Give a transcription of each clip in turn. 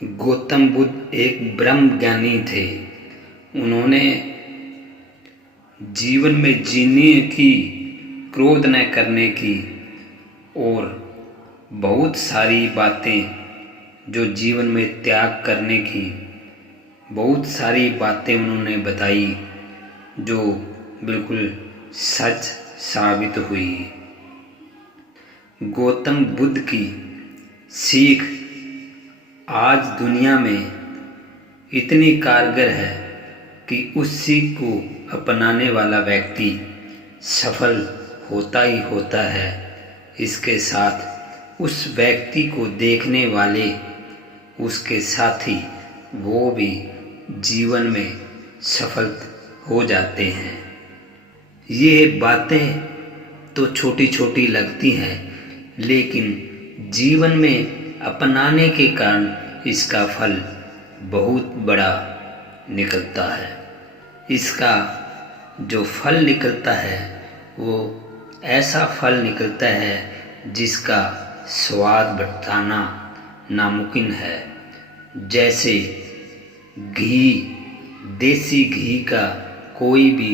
गौतम बुद्ध एक ब्रह्म ज्ञानी थे। उन्होंने जीवन में जीने की, क्रोध न करने की और बहुत सारी बातें जो जीवन में त्याग करने की, बहुत सारी बातें उन्होंने बताई जो बिल्कुल सच साबित हुई। गौतम बुद्ध की सीख आज दुनिया में इतनी कारगर है कि उस सीख को अपनाने वाला व्यक्ति सफल होता ही होता है। इसके साथ उस व्यक्ति को देखने वाले उसके साथी वो भी जीवन में सफल हो जाते हैं। ये बातें तो छोटी छोटी लगती हैं, लेकिन जीवन में अपनाने के कारण इसका फल बहुत बड़ा निकलता है। इसका जो फल निकलता है वो ऐसा फल निकलता है जिसका स्वाद बताना नामुमकिन है। जैसे घी, देसी घी का कोई भी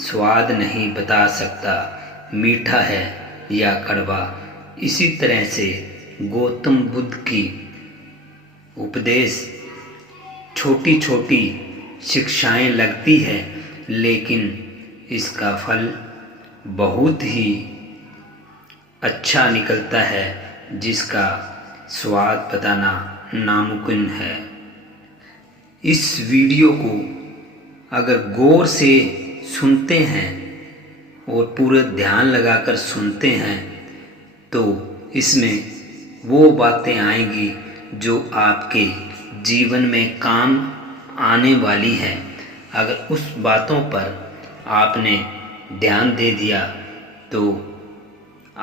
स्वाद नहीं बता सकता मीठा है या कड़वा। इसी तरह से गौतम बुद्ध की उपदेश छोटी छोटी शिक्षाएं लगती है, लेकिन इसका फल बहुत ही अच्छा निकलता है जिसका स्वाद बताना नामुमकिन है। इस वीडियो को अगर गौर से सुनते हैं और पूरे ध्यान लगाकर सुनते हैं तो इसमें वो बातें आएंगी जो आपके जीवन में काम आने वाली है। अगर उस बातों पर आपने ध्यान दे दिया तो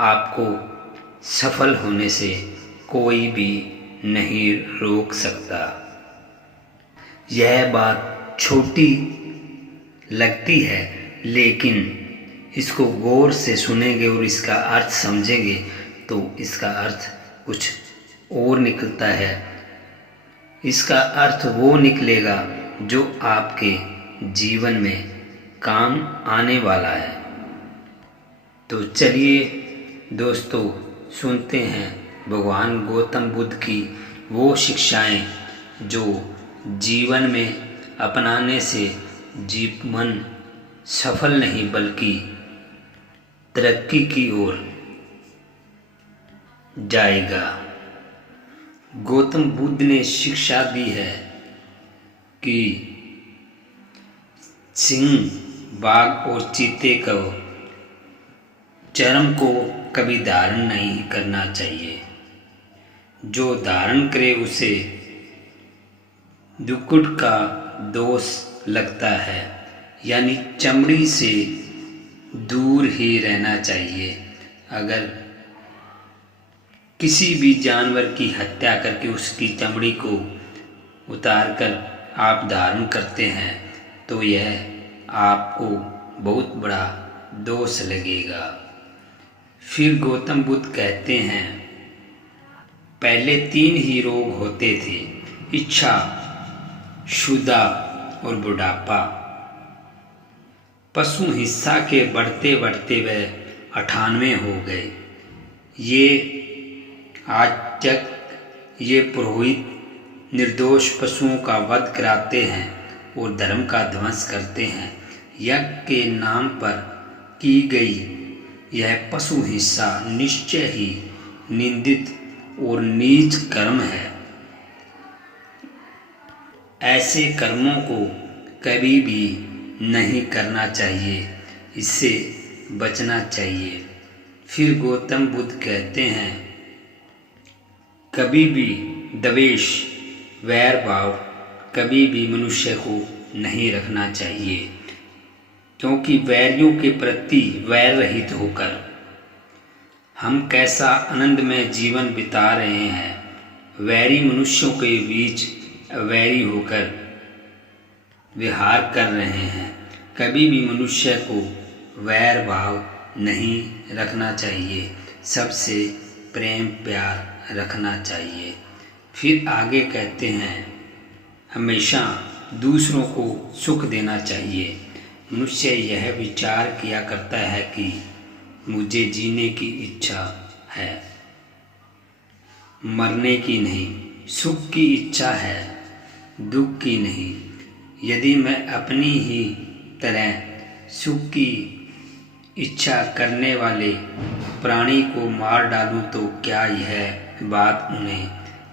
आपको सफल होने से कोई भी नहीं रोक सकता। यह बात छोटी लगती है, लेकिन इसको गौर से सुनेंगे और इसका अर्थ समझेंगे तो इसका अर्थ कुछ और निकलता है। इसका अर्थ वो निकलेगा जो आपके जीवन में काम आने वाला है। तो चलिए दोस्तों, सुनते हैं भगवान गौतम बुद्ध की वो शिक्षाएं जो जीवन में अपनाने से जीवन सफल नहीं बल्कि तरक्की की ओर जाएगा। गौतम बुद्ध ने शिक्षा दी है कि सिंह, बाघ और चीते को चर्म को कभी धारण नहीं करना चाहिए। जो धारण करे उसे दुकुट का दोष लगता है, यानी चमड़ी से दूर ही रहना चाहिए। अगर किसी भी जानवर की हत्या करके उसकी चमड़ी को उतार कर आप धारण करते हैं तो यह आपको बहुत बड़ा दोष लगेगा। फिर गौतम बुद्ध कहते हैं, पहले 3 ही रोग होते थे, इच्छा, क्षुधा और बुढ़ापा। पशु हिंसा के बढ़ते बढ़ते वह 98 हो गए। ये आज तक ये पुरोहित निर्दोष पशुओं का वध कराते हैं और धर्म का ध्वंस करते हैं। यज्ञ के नाम पर की गई यह पशु हिंसा निश्चय ही निंदित और नीच कर्म है। ऐसे कर्मों को कभी भी नहीं करना चाहिए, इससे बचना चाहिए। फिर गौतम बुद्ध कहते हैं, कभी भी द्वेष, वैर भाव कभी भी मनुष्य को नहीं रखना चाहिए, क्योंकि वैरियों के प्रति वैर रहित होकर हम कैसा आनंदमय जीवन बिता रहे हैं। वैरी मनुष्यों के बीच वैरी होकर विहार कर रहे हैं। कभी भी मनुष्य को वैर भाव नहीं रखना चाहिए, सबसे प्रेम प्यार रखना चाहिए। फिर आगे कहते हैं, हमेशा दूसरों को सुख देना चाहिए। मनुष्य यह विचार किया करता है कि मुझे जीने की इच्छा है, मरने की नहीं। सुख की इच्छा है, दुख की नहीं। यदि मैं अपनी ही तरह सुख की इच्छा करने वाले प्राणी को मार डालूं तो क्या यह बात उन्हें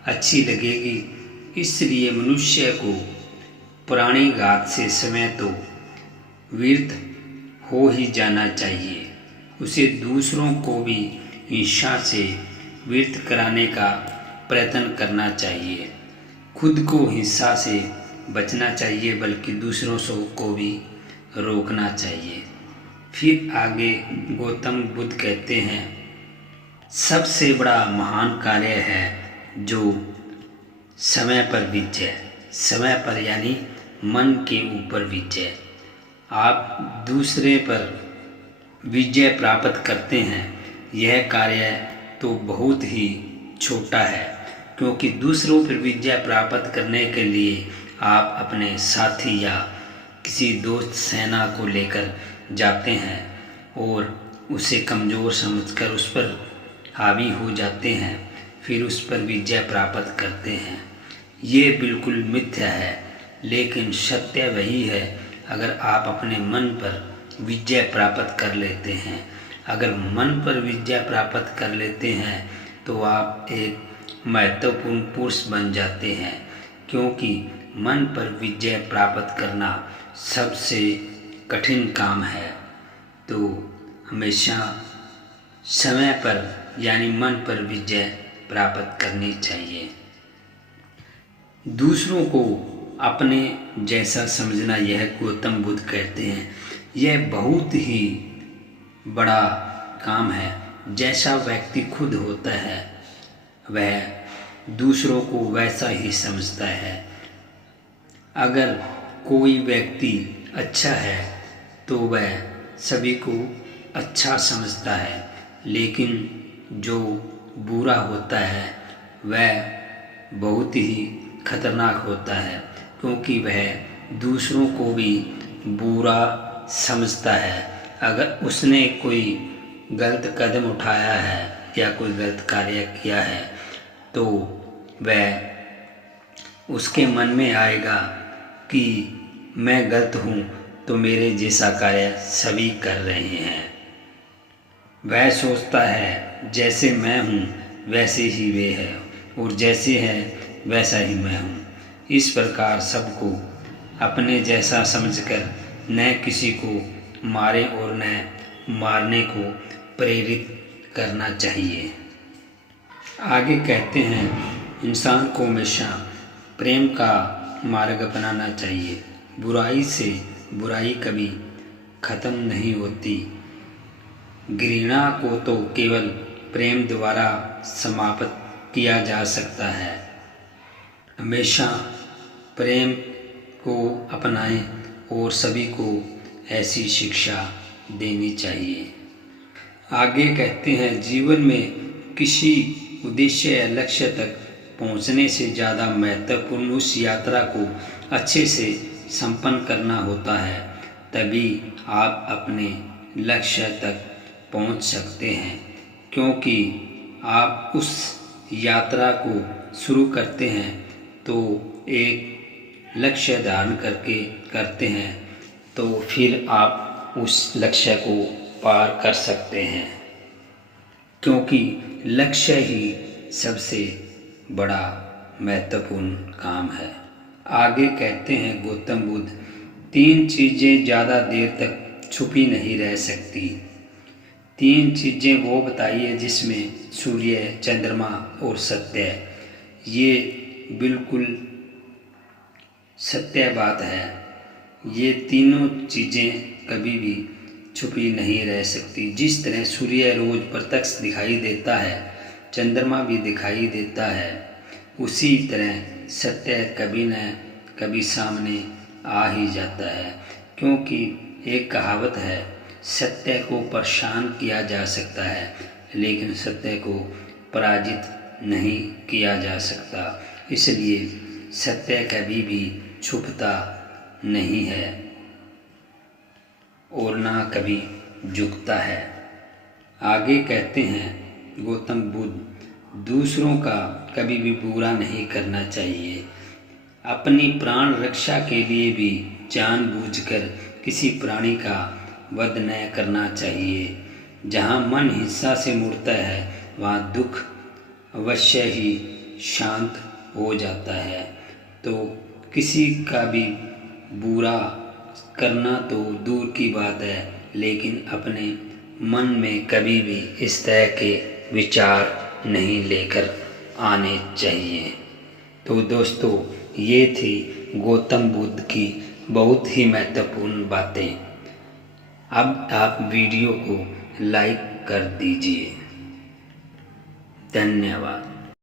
अच्छी लगेगी? इसलिए मनुष्य को प्राणीघात से समय तो व्यर्थ हो ही जाना चाहिए। उसे दूसरों को भी हिंसा से व्यर्थ कराने का प्रयत्न करना चाहिए। खुद को हिंसा से बचना चाहिए, बल्कि दूसरों को भी रोकना चाहिए। फिर आगे गौतम बुद्ध कहते हैं, सबसे बड़ा महान कार्य है जो समय पर विजय, समय पर यानी मन के ऊपर विजय। आप दूसरे पर विजय प्राप्त करते हैं, यह कार्य तो बहुत ही छोटा है, क्योंकि दूसरों पर विजय प्राप्त करने के लिए आप अपने साथी या किसी दोस्त सेना को लेकर जाते हैं और उसे कमज़ोर समझकर उस पर हावी हो जाते हैं, फिर उस पर विजय प्राप्त करते हैं। ये बिल्कुल मिथ्या है, लेकिन सत्य वही है। अगर आप अपने मन पर विजय प्राप्त कर लेते हैं, अगर मन पर विजय प्राप्त कर लेते हैं तो आप एक महत्वपूर्ण पुरुष बन जाते हैं, क्योंकि मन पर विजय प्राप्त करना सबसे कठिन काम है। तो हमेशा समय पर यानी मन पर विजय प्राप्त करनी चाहिए। दूसरों को अपने जैसा समझना, यह गौतम बुद्ध कहते हैं, यह बहुत ही बड़ा काम है। जैसा व्यक्ति खुद होता है वह दूसरों को वैसा ही समझता है। अगर कोई व्यक्ति अच्छा है तो वह सभी को अच्छा समझता है, लेकिन जो बुरा होता है वह बहुत ही खतरनाक होता है, क्योंकि वह दूसरों को भी बुरा समझता है। अगर उसने कोई गलत कदम उठाया है या कोई गलत कार्य किया है तो वह उसके मन में आएगा कि मैं गलत हूँ तो मेरे जैसा कार्य सभी कर रहे हैं। वह सोचता है जैसे मैं हूँ वैसे ही वे है, और जैसे है वैसा ही मैं हूँ। इस प्रकार सबको अपने जैसा समझकर न किसी को मारे और न मारने को प्रेरित करना चाहिए। आगे कहते हैं, इंसान को हमेशा प्रेम का मार्ग अपनाना चाहिए। बुराई से बुराई कभी ख़त्म नहीं होती। घृणा को तो केवल प्रेम द्वारा समाप्त किया जा सकता है। हमेशा प्रेम को अपनाएं और सभी को ऐसी शिक्षा देनी चाहिए। आगे कहते हैं, जीवन में किसी उद्देश्य या लक्ष्य तक पहुंचने से ज़्यादा महत्वपूर्ण उस यात्रा को अच्छे से संपन्न करना होता है। तभी आप अपने लक्ष्य तक पहुंच सकते हैं, क्योंकि आप उस यात्रा को शुरू करते हैं तो एक लक्ष्य धारण करके करते हैं, तो फिर आप उस लक्ष्य को पार कर सकते हैं, क्योंकि लक्ष्य ही सबसे बड़ा महत्वपूर्ण काम है। आगे कहते हैं गौतम बुद्ध, 3 चीज़ें ज़्यादा देर तक छुपी नहीं रह सकती। 3 चीज़ें वो बताइए जिसमें सूर्य, चंद्रमा और सत्य, ये बिल्कुल सत्य बात है। ये तीनों चीज़ें कभी भी छुपी नहीं रह सकती। जिस तरह सूर्य रोज़ प्रत्यक्ष दिखाई देता है, चंद्रमा भी दिखाई देता है, उसी तरह सत्य कभी न कभी सामने आ ही जाता है। क्योंकि एक कहावत है, सत्य को परेशान किया जा सकता है लेकिन सत्य को पराजित नहीं किया जा सकता। इसलिए सत्य कभी भी छुपता नहीं है और ना कभी झुकता है। आगे कहते हैं गौतम बुद्ध, दूसरों का कभी भी बुरा नहीं करना चाहिए। अपनी प्राण रक्षा के लिए भी जानबूझकर किसी प्राणी का वध न करना चाहिए। जहाँ मन हिंसा से मुड़ता है वहाँ दुख अवश्य ही शांत हो जाता है। तो किसी का भी बुरा करना तो दूर की बात है, लेकिन अपने मन में कभी भी इस तरह के विचार नहीं लेकर आने चाहिए। तो दोस्तों, ये थी गौतम बुद्ध की बहुत ही महत्वपूर्ण बातें। अब आप वीडियो को लाइक कर दीजिए। धन्यवाद।